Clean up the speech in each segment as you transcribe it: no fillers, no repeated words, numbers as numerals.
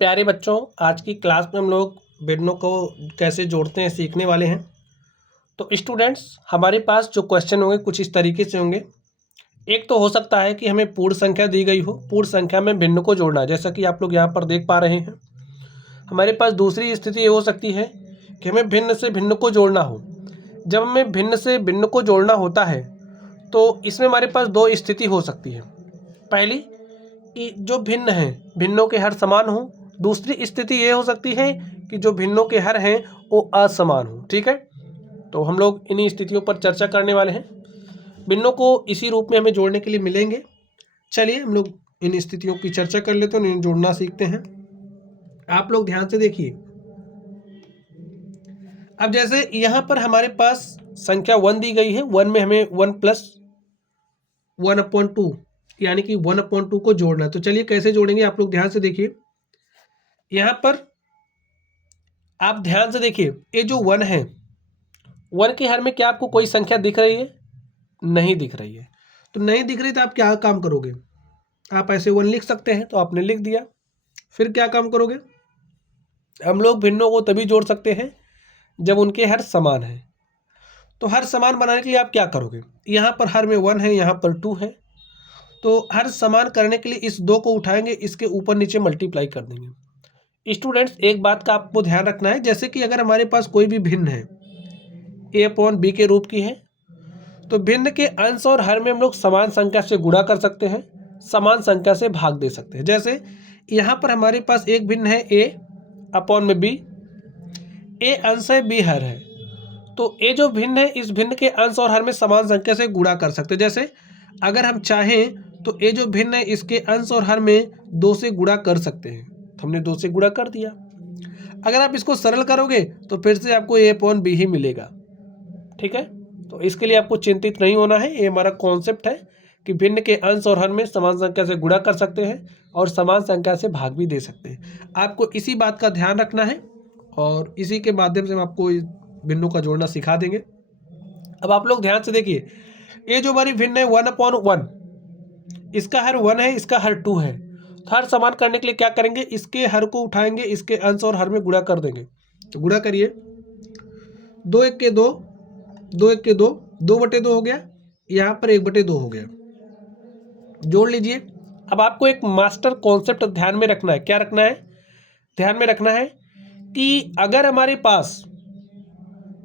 प्यारे बच्चों, आज की क्लास में हम लोग भिन्नों को कैसे जोड़ते हैं सीखने वाले हैं। तो स्टूडेंट्स, हमारे पास जो क्वेश्चन होंगे कुछ इस तरीके से होंगे। एक तो हो सकता है कि हमें पूर्ण संख्या दी गई हो, पूर्ण संख्या में भिन्न को जोड़ना, जैसा कि आप लोग यहाँ पर देख पा रहे हैं। हमारे पास दूसरी स्थिति ये हो सकती है कि हमें भिन्न से भिन्न को जोड़ना हो। जब हमें भिन्न से भिन्न को जोड़ना होता है तो इसमें हमारे पास दो स्थिति हो सकती है। पहली कि जो भिन्न हैं भिन्नों के हर समान हों। दूसरी स्थिति ये हो सकती है कि जो भिन्नों के हर हैं वो असमान हों। ठीक है, तो हम लोग इन्हीं स्थितियों पर चर्चा करने वाले हैं। भिन्नों को इसी रूप में हमें जोड़ने के लिए मिलेंगे। चलिए हम लोग इन स्थितियों की चर्चा कर लेते हैं, इन्हें जोड़ना सीखते हैं। आप लोग ध्यान से देखिए। अब जैसे यहाँ पर हमारे पास संख्या 1 दी गई है, 1 में हमें 1 प्लस 1/2 यानी कि 1/2 को जोड़ना है। तो चलिए कैसे जोड़ेंगे, आप लोग ध्यान से देखिए। यहाँ पर आप ध्यान से देखिए, ये जो 1 है, 1 के हर में क्या आपको कोई संख्या दिख रही है? नहीं दिख रही है। तो नहीं दिख रही तो आप क्या काम करोगे? आप ऐसे 1 लिख सकते हैं, तो आपने लिख दिया। फिर क्या काम करोगे? हम लोग भिन्नों को तभी जोड़ सकते हैं जब उनके हर समान है। तो हर समान बनाने के लिए आप क्या करोगे? यहाँ पर हर में 1 है, यहाँ पर 2 है। तो हर समान करने के लिए इस 2 को उठाएंगे, इसके ऊपर नीचे मल्टीप्लाई कर देंगे। स्टूडेंट्स, एक बात का आपको ध्यान रखना है, जैसे कि अगर हमारे पास कोई भी भिन्न है a/b के रूप की है, तो भिन्न के अंश और हर में हम लोग समान संख्या से गुणा कर सकते हैं, समान संख्या से भाग दे सकते हैं। जैसे यहाँ पर हमारे पास एक भिन्न है a/b, a अंश है, b हर है। तो a जो भिन्न है, इस भिन्न के अंश और हर में समान संख्या से गुणा कर सकते हैं। जैसे अगर हम चाहें तो a जो भिन्न है, इसके अंश और हर में 2 से गुणा कर सकते हैं। तो हमने 2 से गुणा कर दिया। अगर आप इसको सरल करोगे तो फिर से आपको a/b ही मिलेगा। ठीक है, तो इसके लिए आपको चिंतित नहीं होना है। ये हमारा कॉन्सेप्ट है कि भिन्न के अंश और हर में समान संख्या से गुणा कर सकते हैं और समान संख्या से भाग भी दे सकते हैं। आपको इसी बात का ध्यान रखना है और इसी के माध्यम से हम आपको भिन्नों का जोड़ना सिखा देंगे। अब आप लोग ध्यान से देखिए, ये जो हमारी भिन्न है 1/1, इसका हर 1 है, इसका हर 2 है। हर समान करने के लिए क्या करेंगे? इसके हर को उठाएंगे, इसके अंश और हर में गुणा कर देंगे। तो गुणा करिए, 2 1 के 2, 2 1 के 2, 2/2 हो गया। यहाँ पर 1/2 हो गया। जोड़ लीजिए। अब आपको एक मास्टर कॉन्सेप्ट ध्यान में रखना है। क्या रखना है? ध्यान में रखना है कि अगर हमारे पास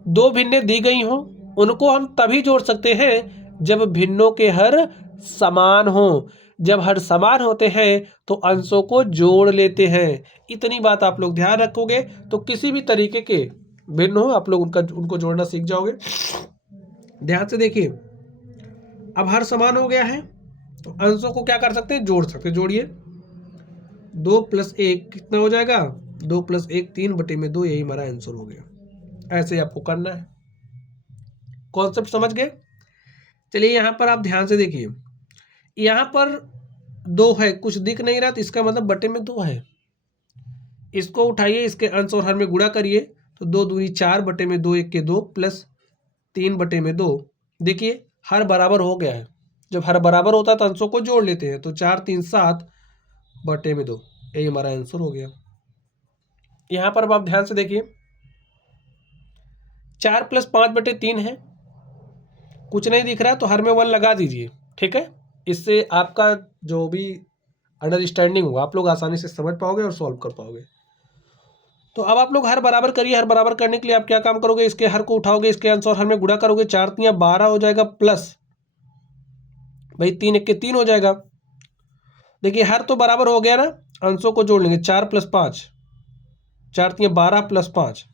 2 भिन्नें दी गई हों, उनको हम तभी जोड़ सकते हैं जब भिन्नों के हर समान हों। जब हर समान होते हैं तो अंशों को जोड़ लेते हैं। इतनी बात आप लोग ध्यान रखोगे तो किसी भी तरीके के भिन्न हो, आप लोग उनको जोड़ना सीख जाओगे। ध्यान से देखिए, अब हर समान हो गया है तो अंशों को क्या कर सकते हैं? जोड़ सकते हैं। जोड़िए, 2 + 1 कितना हो जाएगा? 2 + 1 3/2, यही हमारा आंसर हो गया। ऐसे आपको करना है। कॉन्सेप्ट समझ गए? चलिए यहाँ पर आप ध्यान से देखिए, यहाँ पर 2 है, कुछ दिख नहीं रहा, तो इसका मतलब बटे में 2 है। इसको उठाइए, इसके अंश और हर में गुणा करिए, तो 2 दूनी 4/2, 1 के 2 प्लस 3/2। देखिए हर बराबर हो गया है। जब हर बराबर होता है तो अंशों को जोड़ लेते हैं। तो 4 3 7/2, यही हमारा आंसर हो गया। यहाँ पर अब आप ध्यान से देखिए, 4 + 5/3 है, कुछ नहीं दिख रहा तो हर में 1 लगा दीजिए। ठीक है, इससे आपका जो भी अंडरस्टैंडिंग होगा आप लोग आसानी से समझ पाओगे और सॉल्व कर पाओगे। तो अब आप लोग हर बराबर करिए। हर बराबर करने के लिए आप क्या काम करोगे? इसके हर को उठाओगे, इसके अंश और हर में गुणा करोगे। 4 3 12 हो जाएगा, प्लस भाई 3 1 के 3 हो जाएगा। देखिए हर तो बराबर हो गया ना, अंशों को जोड़ लेंगे। 4 + 5, 4 3 12 + 5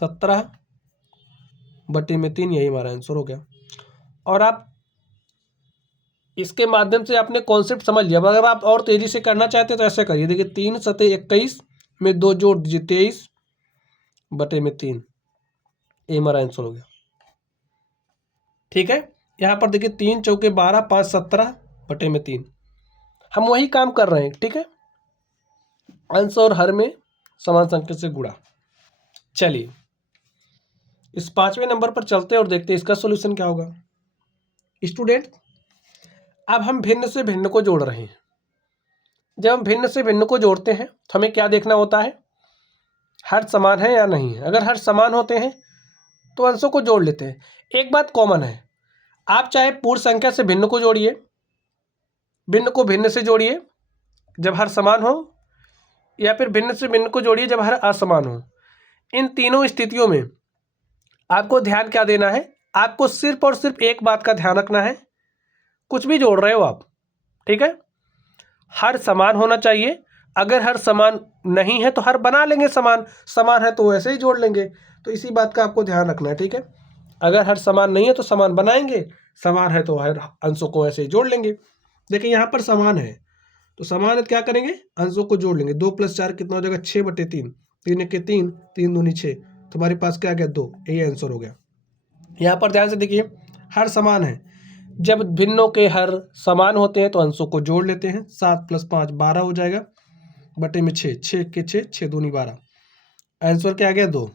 17/3, यही हमारा आंसर हो गया। और आप इसके माध्यम से आपने कॉन्सेप्ट समझ लिया। अगर आप और तेजी से करना चाहते हैं तो ऐसे करिए। देखिए 3 × 21 में 2 जोड़ दीजिए, 23/3, ये हमारा आंसर हो गया। ठीक है, यहाँ पर देखिए 3 चौके 12, 5 17/3, हम वही काम कर रहे हैं। ठीक है, अंश और हर में समान संख्या से गुणा। चलिए इस 5वें नंबर पर चलते हैं और देखते हैं इसका सॉल्यूशन क्या होगा। स्टूडेंट, अब हम भिन्न से भिन्न को जोड़ रहे हैं। जब हम भिन्न से भिन्न को जोड़ते हैं तो हमें क्या देखना होता है, हर समान है या नहीं है। अगर हर समान होते हैं तो अंशों को जोड़ लेते हैं। एक बात कॉमन है, आप चाहे पूर्ण संख्या से भिन्न को जोड़िए, भिन्न को भिन्न से जोड़िए जब हर समान हो, या फिर भिन्न से भिन्न को जोड़िए जब हर असमान हो। इन तीनों स्थितियों में आपको ध्यान क्या देना है, आपको सिर्फ और सिर्फ एक बात का ध्यान रखना है, कुछ भी जोड़ रहे हो आप, ठीक है, हर समान होना चाहिए। अगर हर समान नहीं है तो हर बना लेंगे समान, समान है तो वैसे ही जोड़ लेंगे। तो इसी बात का आपको ध्यान रखना है, ठीक है। अगर हर समान नहीं है तो समान बनाएंगे, समान है तो हर अंशों को ऐसे ही जोड़ लेंगे। देखिए यहाँ पर समान है तो समान है क्या करेंगे, अंशों को जोड़ लेंगे। 2 + 4 कितना हो जाएगा, 6/3, 3 × 3, 3 दूनी 6, तुम्हारे पास क्या आ गया 2, यही आंसर हो गया। यहाँ पर ध्यान से देखिए, हर समान है, जब भिन्नों के हर समान होते हैं तो अंशों को जोड़ लेते हैं। 7 + 5 12 हो जाएगा, बटे में 6, 6 के 6, 6 दूनी 12, आंसर क्या आ गया 2।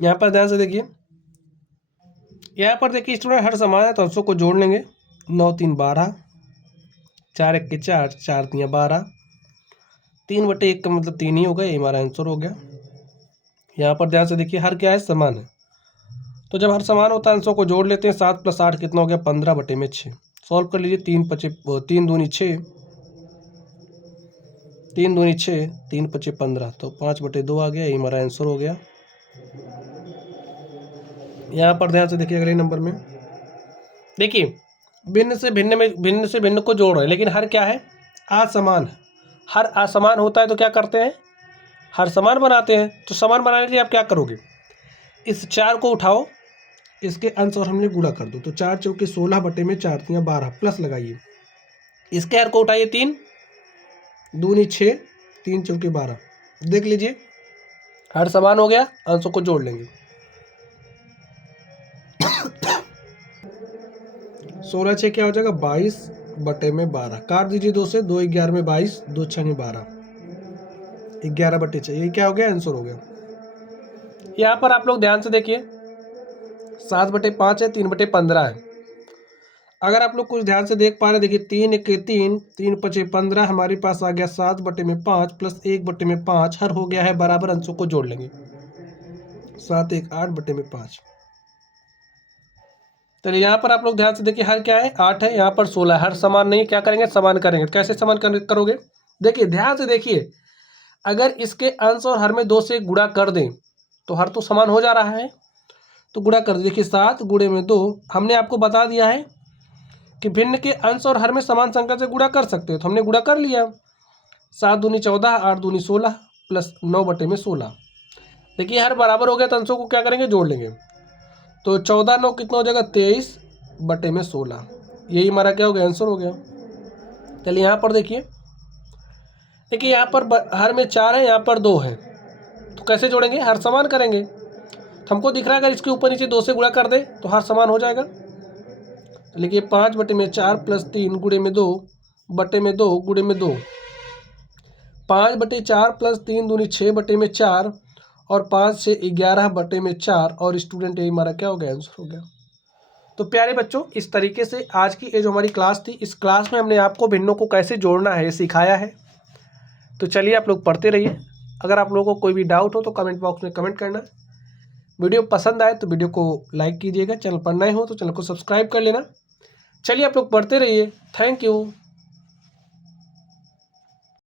यहाँ पर ध्यान से देखिए, यहाँ पर देखिए स्टूडेंट हर समान है तो अंशों को जोड़ लेंगे। 9 × 3 12, 4 × 1 = 4, 4 × 3 = 12, 3/1 का मतलब 3 ही होगा, ये हमारा आंसर हो गया। यहाँ पर ध्यान से देखिए, हर क्या है, समान है, तो जब हर समान होता है अंशों को जोड़ लेते हैं। 7 + 8 कितना हो गया, 15/6। सॉल्व कर लीजिए, 3 दूनी 6, 3 दूनी 6, 3 × 5 = 15, तो 5/2 आ गया, यही हमारा आंसर हो गया। यहाँ पर ध्यान से देखिए, अगले नंबर में देखिए, भिन्न से भिन्न को जोड़ रहे हैं, लेकिन हर क्या है, असमान। हर असमान होता है तो क्या करते हैं, हर समान बनाते हैं। तो समान बनाने के लिए आप क्या करोगे, इस 4 को उठाओ, इसके अंश और हमने गुणा कर दो, तो 4 × 4 = 16, बटे में 4 × 3 = 12, प्लस लगाइए। इसके हर को उठाइए, 3 दूनी 6, 3 × 4 = 12, देख लीजिए हर समान हो गया, अंशों को जोड़ लेंगे। 16 × 6 क्या हो जाएगा, 22, बटे में 12, काट दीजिए 2 से, 2 × 11 में 22, 2 × 6 = 12, 11/6, ये क्या हो गया, आंसर हो गया। यहाँ पर आप लोग ध्यान से देखिए, 7/5 है, 3/15 है। अगर आप लोग कुछ ध्यान से देख पा रहे, देखिए 3 × 1 = 3, 3 × 5 = 15, हमारे पास आ गया 7/5 प्लस 1/5, हर हो गया है बराबर, अंशों को जोड़ लेंगे। 7 × 1 = 8/5। चलिए यहाँ पर आप लोग ध्यान से देखिए, हर क्या है, 8 है, यहाँ पर 16, हर समान नहीं, क्या करेंगे, समान करेंगे। कैसे समान करोगे, देखिए ध्यान से देखिए, अगर इसके अंश और हर में 2 से गुणा कर दें तो हर तो समान हो जा रहा है, तो गुणा कर दीजिए। देखिए 7 × 2, हमने आपको बता दिया है कि भिन्न के अंश और हर में समान संख्या से गुणा कर सकते हो, तो हमने गुणा कर लिया। 7 दूनी 14, 8 दूनी 16, प्लस 9/16। देखिए हर बराबर हो गया तो अंशों को क्या करेंगे, जोड़ लेंगे। तो 14 × 9 कितना हो जाएगा, 23/16, यही हमारा क्या हो गया, आंसर हो गया। चलिए यहाँ पर देखिए यहाँ पर हर में 4 है, यहाँ पर 2 है, तो कैसे जोड़ेंगे, हर समान करेंगे। तो हमको दिख रहा है अगर इसके ऊपर नीचे 2 से गुणा कर दे तो हर समान हो जाएगा। लिखिए 5/4 प्लस 3 गुणे में 2 बटे में 2 गुणे में 2, 5/4 प्लस 3 दूनी 6/4, और 5 से 11/4, और स्टूडेंट ये हमारा क्या हो गया, आंसर हो गया। तो प्यारे बच्चों, इस तरीके से आज की ये जो हमारी क्लास थी, इस क्लास में हमने आपको भिन्नों को कैसे जोड़ना है सिखाया है। तो चलिए आप लोग पढ़ते रहिए। अगर आप लोगों को कोई भी डाउट हो तो कमेंट बॉक्स में कमेंट करना। वीडियो पसंद आए तो वीडियो को लाइक कीजिएगा, चैनल पर नए हो तो चैनल को सब्सक्राइब कर लेना। चलिए आप लोग पढ़ते रहिए, थैंक यू।